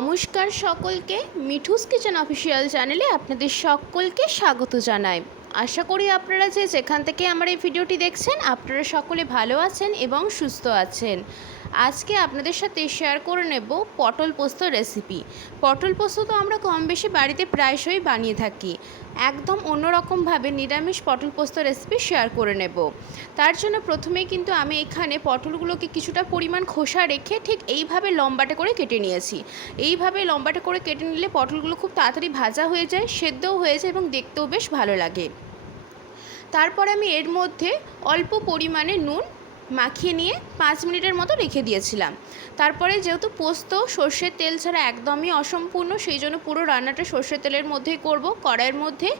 নমস্কার সকলকে, Mithu's kitchen official চ্যানেলে আপনাদের সকলকে স্বাগত জানাই। আশা করি আপনারা যেখান থেকে আমার এই ভিডিওটি দেখছেন আপনারা সকলে ভালো আছেন এবং সুস্থ আছেন। আজকে আপনাদের সাথে শেয়ার করে নেব পটল পোস্ত রেসিপি। পটল পোস্ত তো আমরা কম বেশি বাড়িতে প্রায়শই বানিয়ে থাকি। একদম অন্যরকমভাবে নিরামিষ পটল পোস্ত রেসিপি শেয়ার করে নেব। তার জন্য প্রথমেই কিন্তু আমি এখানে পটলগুলোকে কিছুটা পরিমাণ খোসা রেখে ঠিক এইভাবে লম্বাটে করে কেটে নিয়েছি। এইভাবে লম্বাটে করে কেটে নিলে পটলগুলো খুব তাড়াতাড়ি ভাজা হয়ে যায়, সেদ্ধও হয়ে যায় এবং দেখতেও বেশ ভালো লাগে। তারপরে আমি এর মধ্যে অল্প পরিমাণে নুন মাখিয়ে নিয়ে 5 মিনিটের মতো রেখে দিয়েছিলাম। তারপরে যেহেতু পোস্ত সর্ষের তেল ছাড়া একদমই অসম্পূর্ণ, সেই জন্য পুরো রান্নাটা সর্ষের তেলের মধ্যেই করব। কড়াইয়ের মধ্যে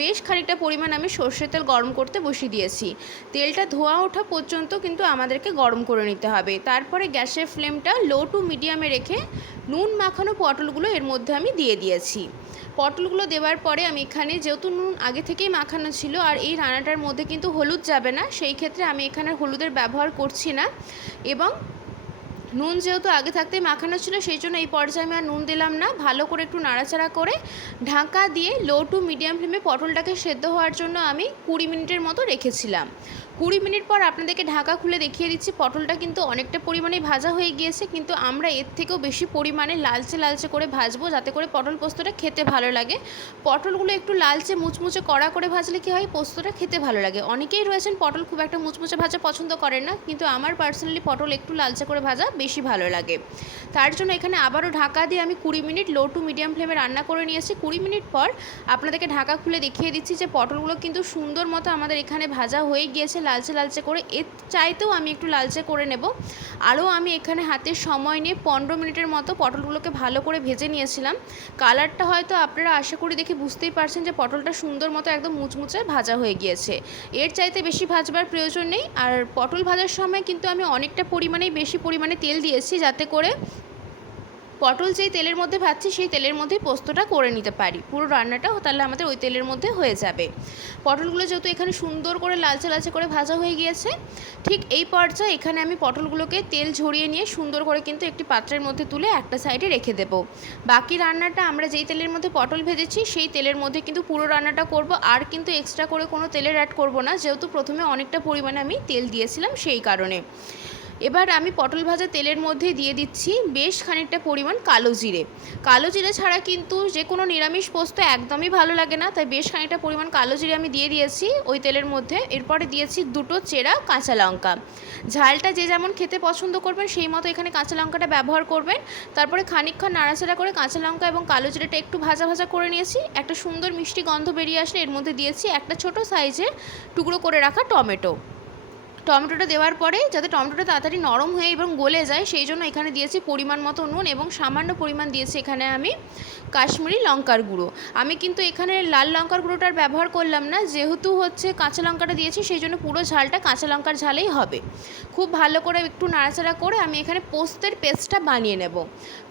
বেশ খানিকটা পরিমাণ আমি সর্ষের তেল গরম করতে বসিয়ে দিয়েছি। তেলটা ধোঁয়া ওঠা পর্যন্ত কিন্তু আমাদেরকে গরম করে নিতে হবে। তারপরে গ্যাসের ফ্লেমটা লো টু মিডিয়ামে রেখে নুন মাখানো পটলগুলো এর মধ্যে আমি দিয়ে দিয়েছি। পটলগুলো দেওয়ার পরে আমি এখানে যেহেতু নুন আগে থেকেই মাখানো ছিল আর এই রান্নাটার মধ্যে কিন্তু হলুদ যাবে না, সেই ক্ষেত্রে আমি এখানে হলুদের ব্যবহার করছি না। এবং নুন যেহেতু আগে থাকতেই মাখানো ছিল সেই জন্য এই পর্যায়ে আমি আর নুন দিলাম না। ভালো করে একটু নাড়াচাড়া করে ঢাকা দিয়ে লো টু মিডিয়াম ফ্লেমে পটলটাকে সেদ্ধ হওয়ার জন্য আমি 20 মিনিটের মতো রেখেছিলাম। 20 মিনিট পর আপনাদেরকে ঢাকা খুলে দেখিয়ে দিচ্ছি। পটলটা কিন্তু অনেকটা পরিমাণে ভাজা হয়ে গিয়েছে, কিন্তু আমরা এর থেকেও বেশি পরিমাণে লালচে লালচে করে ভাজবো, যাতে করে পটল পোস্তটা খেতে ভালো লাগে। পটলগুলো একটু লালচে মুচমুচে কড়া করে ভাজলে কী হয়, পোস্তটা খেতে ভালো লাগে। অনেকেই রয়েছেন পটল খুব একটা মুচমুচে ভাজা পছন্দ করেন না, কিন্তু আমার পার্সোনালি পটল একটু লালচে করে ভাজা বেশি ভালো লাগে। তার জন্য এখানে আবারও ঢাকা দিয়ে আমি 20 মিনিট লো টু মিডিয়াম ফ্লেমে রান্না করে নিয়েছি। 20 মিনিট পর আপনাদেরকে ঢাকা খুলে দেখিয়ে দিচ্ছি যে পটলগুলো কিন্তু সুন্দর মতো আমাদের এখানে ভাজা হয়ে গিয়েছে লালচে লালচে করে। এর চাইতেও আমি একটু লালচে করে নেব। আরও আমি এখানে হাতে সময় নিয়ে 15 মিনিটের মতো পটলগুলোকে ভালো করে ভেজে নিয়েছিলাম। কালারটা হয়তো আপনারা আশা করি দেখে বুঝতেই পারছেন যে পটলটা সুন্দর মতো একদম মুচমুচে ভাজা হয়ে গিয়েছে। এর চাইতে বেশি ভাজবার প্রয়োজন নেই। আর পটল ভাজার সময় কিন্তু আমি অনেকটা পরিমাণেই বেশি পরিমাণে তেল দিয়েছি, যাতে করে পটল যেই তেলের মধ্যে ভাজছি সেই তেলের মধ্যেই পোস্তটা করে নিতে পারি। পুরো রান্নাটা তাহলে আমাদের ওই তেলের মধ্যে হয়ে যাবে। পটলগুলো যেহেতু এখানে সুন্দর করে লালচে লালচে করে ভাজা হয়ে গিয়েছে, ঠিক এই পর্যায়ে এখানে আমি পটলগুলোকে তেল ঝরিয়ে নিয়ে সুন্দর করে কিন্তু একটি পাত্রের মধ্যে তুলে একটা সাইডে রেখে দেব। বাকি রান্নাটা আমরা যেই তেলের মধ্যে পটল ভেজেছি সেই তেলের মধ্যে কিন্তু পুরো রান্নাটা করব, আর কিন্তু এক্সট্রা করে কোনো তেলের অ্যাড করব না, যেহেতু প্রথমে অনেকটা পরিমাণে আমি তেল দিয়েছিলাম সেই কারণে। এবার আমি পটল ভাজা তেলের মধ্যে দিয়ে দিচ্ছি বেশ খানিকটা পরিমাণ কালো জিরে। কালো জিরে ছাড়া কিন্তু যে কোনো নিরামিষ পোস্ত একদমই ভালো লাগে না, তাই বেশ খানিকটা পরিমাণ কালো জিরে আমি দিয়ে দিয়েছি ওই তেলের মধ্যে। এরপরে দিয়েছি 2টো চেরা কাঁচা লঙ্কা। ঝালটা যে যেমন খেতে পছন্দ করবেন সেই মতো এখানে কাঁচা লঙ্কাটা ব্যবহার করবেন। তারপরে খানিকক্ষণ নাড়াচাড়া করে কাঁচা লঙ্কা এবং কালো জিরেটা একটু ভাজা ভাজা করে নিয়েছি। একটা সুন্দর মিষ্টি গন্ধ বেরিয়ে আসলে এর মধ্যে দিয়েছি একটা ছোট সাইজের টুকরো করে রাখা টমেটো। টমেটোটা দেওয়ার পরে যাতে টমেটোটা তাড়াতাড়ি নরম হয়ে এবং গলে যায় সেই জন্য এখানে দিয়েছি পরিমাণ মতো নুন এবং সামান্য পরিমাণ দিয়েছি এখানে আমি কাশ্মীরি লঙ্কার গুঁড়ো। আমি কিন্তু এখানে লাল লঙ্কার গুঁড়োটার ব্যবহার করলাম না, যেহেতু কাঁচা লঙ্কাটা দিয়েছি সেই জন্য পুরো ঝালটা কাঁচা লঙ্কার ঝালেই হবে। খুব ভালো করে একটু নাড়াচাড়া করে আমি এখানে পোস্তের পেস্টটা বানিয়ে নেব।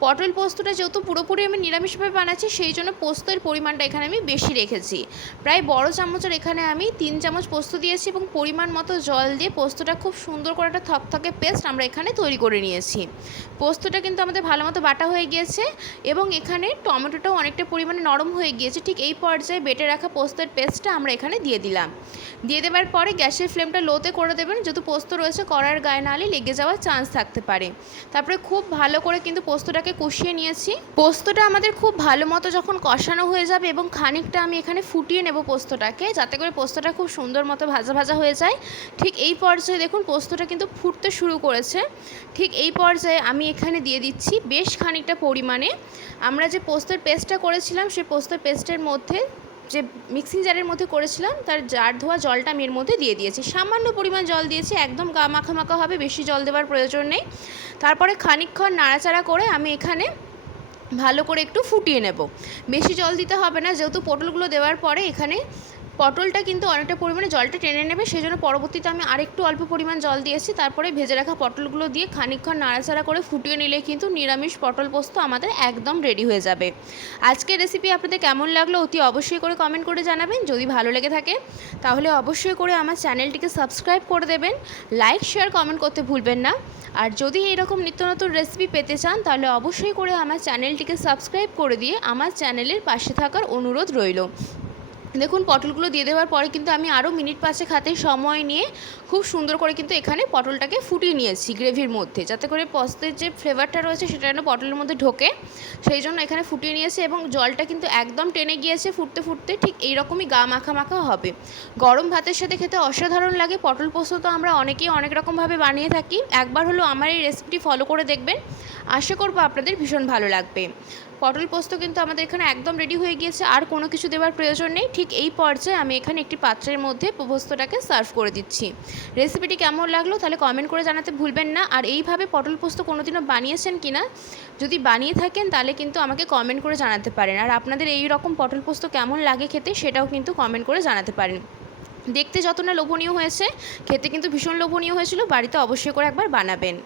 পটল পোস্তটা যেহেতু পুরোপুরি আমি নিরামিষভাবে বানাচ্ছি সেই জন্য পোস্তের পরিমাণটা এখানে আমি বেশি রেখেছি। প্রায় বড় চামচের এখানে আমি 3 চামচ পোস্ত দিয়েছি এবং পরিমাণ মতো জল দিয়ে পোস্তটা খুব সুন্দর করে একটা থকথকে পেস্ট আমরা এখানে তৈরি করে নিয়েছি। পোস্তটা কিন্তু আমাদের ভালো মতো বাটা হয়ে গিয়েছে এবং এখানে টমেটোটাও অনেকটা পরিমাণে নরম হয়ে গিয়েছে। ঠিক এই পর্যায়ে বেটে রাখা পোস্তের পেস্টটা আমরা এখানে দিয়ে দিলাম। দিয়ে দেওয়ার পরে গ্যাসের ফ্লেমটা লোতে করে দেবেন, যেহেতু পোস্ত রয়েছে কড়াইয়ের গায়ে নালে লেগে যাওয়ার চান্স থাকতে পারে। তারপরে খুব ভালো করে কিন্তু পোস্তটাকে কষিয়ে নিয়েছি। পোস্তটা আমাদের খুব ভালো মতো যখন কষানো হয়ে যাবে এবং খানিকটা আমি এখানে ফুটিয়ে নেব পোস্তটাকে, যাতে করে পোস্তটা খুব সুন্দর মতো ভাজা ভাজা হয়ে যায়। ঠিক এই পর্যায়ে দেখুন পোস্তটা কিন্তু ফুটতে শুরু করেছে। ঠিক এই পর্যায়ে আমি এখানে দিয়ে দিচ্ছি বেশ খানিকটা পরিমাণে আমরা যে পোস্তের পেস্টটা করেছিলাম সেই পোস্তের পেস্টের মধ্যে যে মিক্সিং জারের মধ্যে করেছিলাম তার জার ধোয়া জলটা আমি এর মধ্যে দিয়ে দিয়েছি। সামান্য পরিমাণ জল দিয়েছি, একদম গা মাখা মাখা হবে, বেশি জল দেওয়ার প্রয়োজন নেই। তারপরে খানিকক্ষণ নাড়াচাড়া করে আমি এখানে ভালো করে একটু ফুটিয়ে নেব। বেশি জল দিতে হবে না, যেহেতু পটলগুলো দেওয়ার পরে এখানে পটলটা কিন্তু অনেকটা পরিমাণে জলটা টেনে নেবে, সেই জন্য পরবর্তীতে আমি আরেকটু অল্প পরিমাণ জল দিয়েছি। তারপরে ভেজে রাখা পটলগুলো দিয়ে খানিকক্ষণ নাড়াচাড়া করে ফুটিয়ে নিলে কিন্তু নিরামিষ পটল পোস্ত আমাদের একদম রেডি হয়ে যাবে। আজকের রেসিপি আপনাদের কেমন লাগলো অতি অবশ্যই করে কমেন্ট করে জানাবেন। যদি ভালো লেগে থাকে তাহলে অবশ্যই করে আমার চ্যানেলটিকে সাবস্ক্রাইব করে দেবেন, লাইক শেয়ার কমেন্ট করতে ভুলবেন না। আর যদি এইরকম নিত্য নতুন রেসিপি পেতে চান তাহলে অবশ্যই করে আমার চ্যানেলটিকে সাবস্ক্রাইব করে দিয়ে আমার চ্যানেলের পাশে থাকার অনুরোধ রইল। দেখুন পটলগুলো দিয়ে দেওয়ার পরে কিন্তু আমি আরও মিনিট 5 হাতে সময় নিয়ে খুব সুন্দর করে কিন্তু এখানে পটলটাকে ফুটিয়ে নিয়েছি গ্রেভির মধ্যে, যাতে করে পোস্তের যে ফ্লেভারটা রয়েছে সেটা যেন পটলের মধ্যে ঢোকে, সেই জন্য এখানে ফুটিয়ে নিয়েছি। এবং জলটা কিন্তু একদম টেনে গিয়েছে ফুটতে ফুটতে, ঠিক এইরকমই গা মাখা মাখা হবে। গরম ভাতের সাথে খেতে অসাধারণ লাগে। পটল পোস্ত তো আমরা অনেকেই অনেক রকমভাবে বানিয়ে থাকি, একবার হলো আমার এই রেসিপিটি ফলো করে দেখবেন, আশা করবো আপনাদের ভীষণ ভালো লাগবে। পটল পোস্ত কিন্তু আমাদের এখানে একদম রেডি হয়ে গিয়েছে, আর কোনো কিছু দেওয়ার প্রয়োজন নেই। ঠিক এই পর্যায়ে আমি এখানে একটি পাত্রের মধ্যে পোস্তটাকে সার্ভ করে দিচ্ছি। রেসিপিটি কেমন লাগলো তাহলে কমেন্ট করে জানাতে ভুলবেন না। আর এইভাবে পটল পোস্ত কোনোদিনও বানিয়েছেন কি না, যদি বানিয়ে থাকেন তাহলে কিন্তু আমাকে কমেন্ট করে জানাতে পারেন। আর আপনাদের এই রকম পটল পোস্ত কেমন লাগে খেতে সেটাও কিন্তু কমেন্ট করে জানাতে পারেন। দেখতে যত না লোভনীয় হয়েছে, খেতে কিন্তু ভীষণ লোভনীয় হয়েছিল। বাড়িতে অবশ্যই করে একবার বানাবেন।